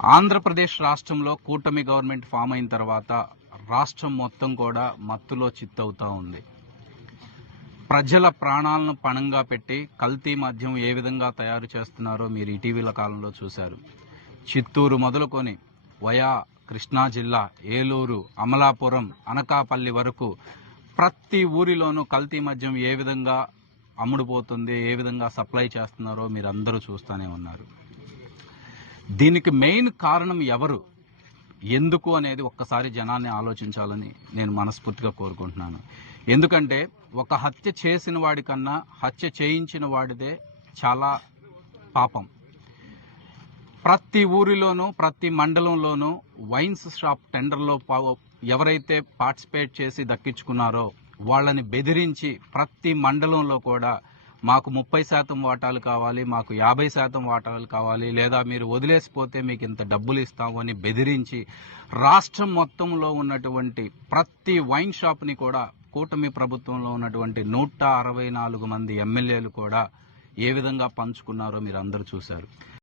ఆంధ్రప్రదేశ్ రాష్ట్రంలో కూటమి government form అయిన తర్వాత రాష్ట్రం మొత్తం కూడా మత్తులో చిత్తవుతా ఉంది. ప్రజల ప్రాణాలను పణంగా పెట్టి కల్తీ మద్యం ఏ విధంగా తయారు చేస్తున్నారో మీరు ఇటీవల కాలంలో చూశారు. చిత్తూరు మొదలుకొని వయా కృష్ణా జిల్లా, ఏలూరు, అమలాపురం, అనకాపల్లి వరకు ప్రతి ఊరిలోనూ కల్తీ మద్యం ఏ విధంగా అమ్ముడుపోతుంది, ఏ విధంగా సప్లై చేస్తున్నారో మీరు అందరూ చూస్తూనే ఉన్నారు. దీనికి మెయిన్ కారణం ఎవరు, ఎందుకు అనేది ఒక్కసారి జనాన్ని ఆలోచించాలని నేను మనస్ఫూర్తిగా కోరుకుంటున్నాను. ఎందుకంటే ఒక హత్య చేసిన వాడికన్నా హత్య చేయించిన వాడిదే చాలా పాపం. ప్రతి ఊరిలోనూ ప్రతి మండలంలోనూ వైన్స్ షాప్ టెండర్లో ఎవరైతే పార్టిసిపేట్ చేసి దక్కించుకున్నారో వాళ్ళని బెదిరించి ప్రతి మండలంలో కూడా మాకు 30% వాటాలు కావాలి, మాకు 50% వాటాలు కావాలి, లేదా మీరు వదిలేసిపోతే మీకు ఇంత డబ్బులు ఇస్తాము అని బెదిరించి రాష్ట్రం మొత్తంలో ఉన్నటువంటి ప్రతి వైన్ షాప్ని కూడా కూటమి ప్రభుత్వంలో ఉన్నటువంటి 164 మంది ఎమ్మెల్యేలు కూడా ఏ విధంగా పంచుకున్నారో మీరు అందరూ చూశారు.